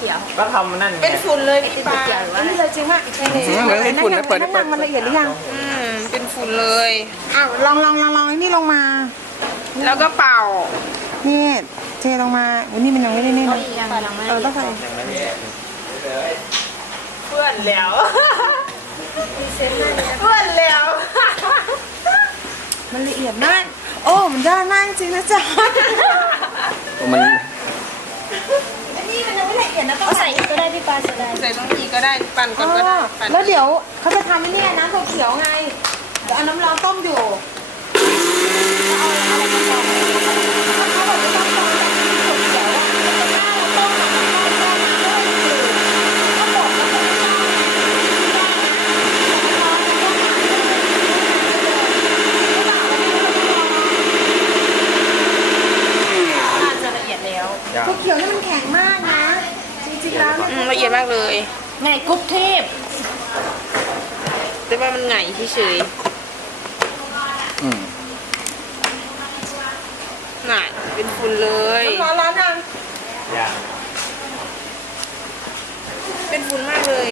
ขียวเป็นฝุ่นเลยไอ้ปลาอันนี้เลยจริงอ่ะอ้เทน้ฝนไอ้เปิดน้ำมันมันละเอียดหรือยังเป็นฝุ่นเลย อ้าวลองลองลองลองนี่ลงมา แล้วก็เป่า นี่เทลงมาวันนี่มันยังไม่ได้นี่นะเออต้องใส่เพื่อนแล้ว เพื่อนแล้ว มันละเอียดมากโอ้ มันยากมากจริงนะจ๊ะ มันปาใส่ต้ำมีก็ได้ปั่นก่อนก็ได้แล้วเดี๋ยวเขาจะทำไอ้นี่น้ำเขียวไงเอาน้ำร้อนต้มอยู่เขียวนี่มันแข็งมากนะเอียดมากเลยไงกุ๊บเทพแต่ว่ามันไงที่เฉยหน่ะเป็นฝุ่นเลย ร้อนร้อนจังเป็นฝุ่นมากเลย